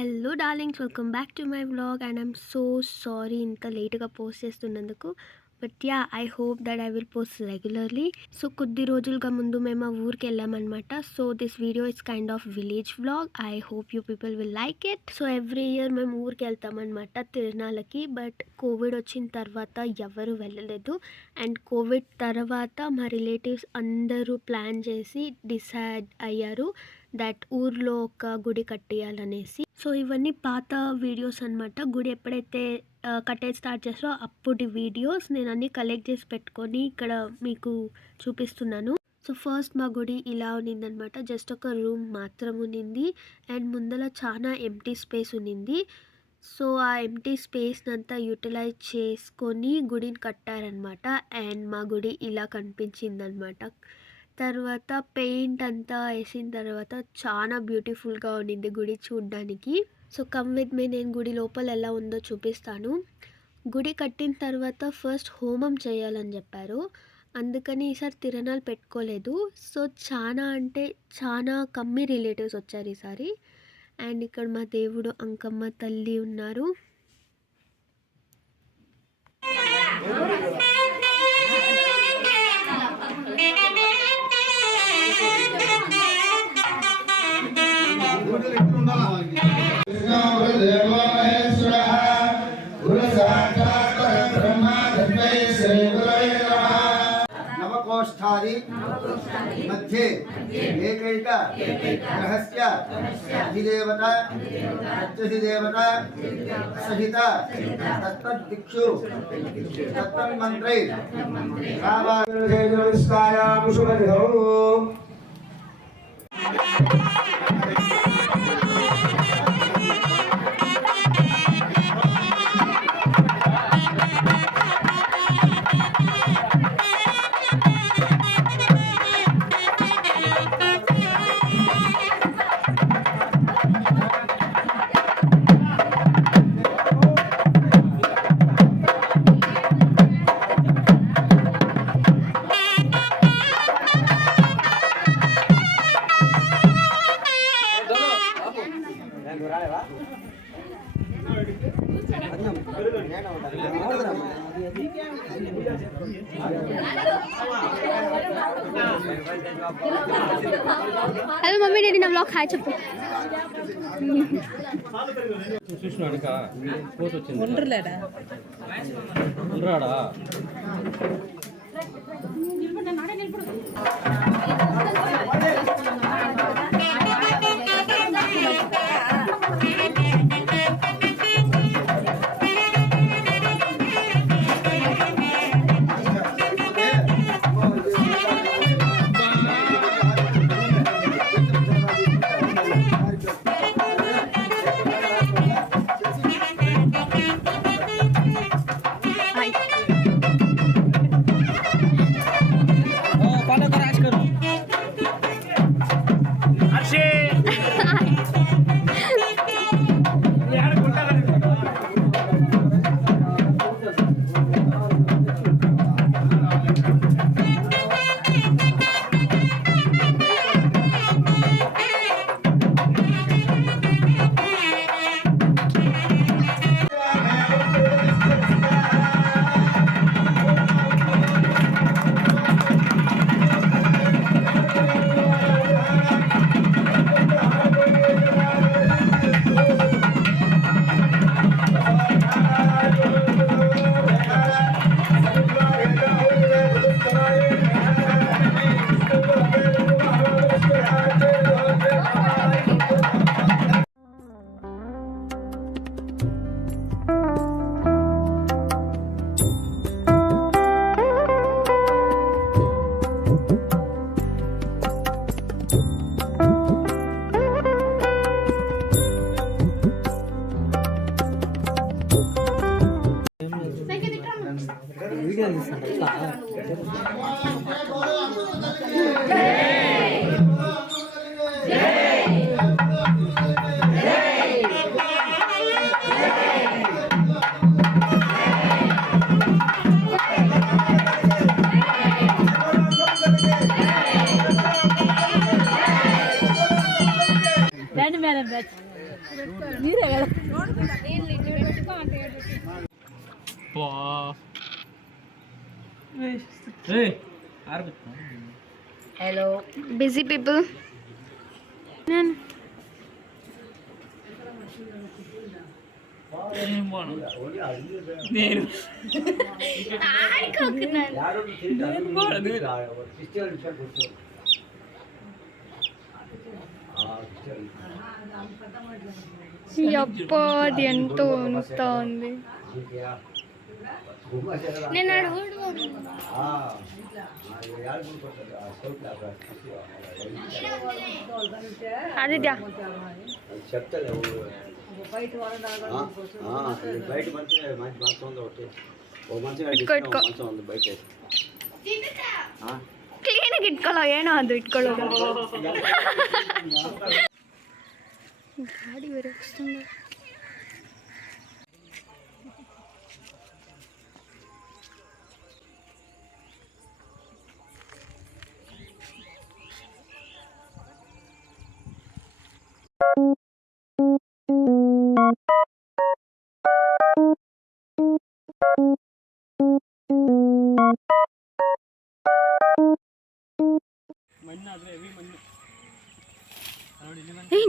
Hello darlings, welcome back to my vlog and I'm so sorry ఇంత లేట్గా పోస్ట్ చేస్తున్నందుకు. But yeah, I hope that I will post regularly. So కొద్ది రోజులుగా ముందు మేము ఆ ఊరికి వెళ్ళామన్నమాట. So this video is kind of village vlog. I hope you people will like it. So every year మేము ఊరికి వెళ్తామన్నమాట తిరునాళ్ళకి. బట్ కోవిడ్ వచ్చిన తర్వాత ఎవరు వెళ్ళలేదు. అండ్ కోవిడ్ తర్వాత మా రిలేటివ్స్ అందరూ ప్లాన్ చేసి డిసైడ్ అయ్యారు దట్ ఊర్లో ఒక గుడి కట్టేయాలనేసి. సో ఇవన్నీ పాత వీడియోస్ అనమాట. గుడి ఎప్పుడైతే కట్టేది స్టార్ట్ చేస్తారో అప్పటి వీడియోస్ నేను అన్నీ కలెక్ట్ చేసి పెట్టుకొని ఇక్కడ మీకు చూపిస్తున్నాను. సో ఫస్ట్ మా గుడి ఇలా ఉన్నిందనమాట. జస్ట్ ఒక రూమ్ మాత్రం ఉన్నింది అండ్ ముందర చాలా ఎంటీ స్పేస్ ఉన్నింది. సో ఆ ఎంటీ స్పేస్ని అంతా యూటిలైజ్ చేసుకొని గుడిని కట్టారనమాట. అండ్ మా గుడి ఇలా కనిపించిందనమాట. తర్వాత పెయింట్ అంతా వేసిన తర్వాత చాలా బ్యూటిఫుల్గా ఉండింది గుడి చూడ్డానికి. సో కమ్ విత్ మీ, నేను గుడి లోపల ఎలా ఉందో చూపిస్తాను. గుడి కట్టిన తర్వాత ఫస్ట్ హోమం చేయాలని చెప్పారు. అందుకని ఈసారి తిరణాలు పెట్టుకోలేదు. సో చాలా అంటే చాలా కమ్మి రిలేటివ్స్ వచ్చారు ఈసారి. అండ్ ఇక్కడ మా దేవుడు అంకమ్మ తల్లి ఉన్నారు. नवकोष्ठादि मध्ये एकैक ग्रहस्य अधिदेवता प्रत्यधिदेवता सहित तत्तद्दिक्षु तत्तन्मन्त्रे रामानुजयजनस्तायां शुभदिनौ హలో మమ్మీ డాడీ, నా బ్లాగ్ హాయ్ చెప్పు. ఉండరాడా హలో బిజీ పీపుల్. నేను అప్ప అది ఎంతో వణుకుతా ఉంది. నేను ఆదిత్య క్లీన్గా ఇಟ್ಕೊಳ್ಳೋ ಏನೋ ಅದು ఇట్ಕೊಳ್ಳೋದು. గాడి వేరే వస్తుంది.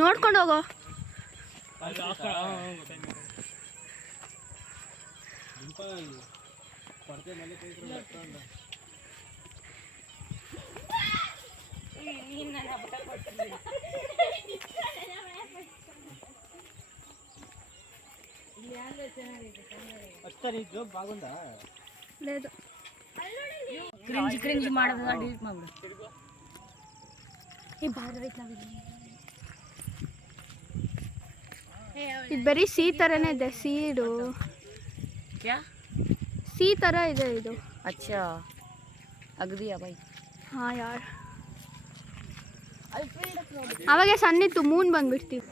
ನೋಡ್ಕೊಂಡು ಹೋಗೋ. బాగుందా లేదు క్రింజ్ ಮಾಡೋದು ಡಿಲೀಟ್ ಮಾಡ್ಬಿಡು. ಇದು ಬರೀ ಸಿ ಥರನೇ ಇದೆ. ಸೀಡು क्या ಸಿ ಥರ ಇದೆ ಇದು. अच्छा अगदिया भाई. ಹಾಂ ಯಾರ್ ಅವಾಗೆ ಸಣ್ಣಿತ್ತು ಮೂನ್ ಬಂದ್ಬಿಡ್ತೀವಿ.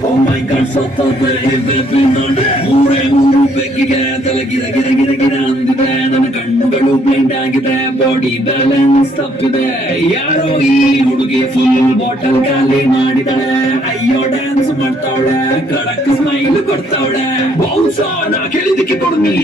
Oh my god, sotto ಊರೇ ಊರು ಬೆಕ್ಕಿಗೆ ತಲೆ ಗಿರ ಗಿರ ಗಿರ ಗಿರ ಅಂದಿದೆ ನನ್ನ ಕಣ್ಣುಗಳು ಬ್ಲೈಂಡ್ ಆಗಿದೆ ಬಾಡಿ ಬ್ಯಾಲೆನ್ಸ್ ತಪ್ಪಿದೆ ಯಾರೋ ಈ ಹುಡುಗಿ ಫುಲ್ ಬಾಟಲ್ ಖಾಲಿ ಮಾಡಿದಾಳೆ ಅಯ್ಯೋ ಡ್ಯಾನ್ಸ್ ಮಾಡ್ತಾವಳೆ ಕಡಕ್ ಸ್ಮೈಲ್ ಕೊಡ್ತಾವಳೆ ಬೌನ್ಸ ನಾ ಕೇಳಿದಕ್ಕೆ ಕೊಡ್ನಿ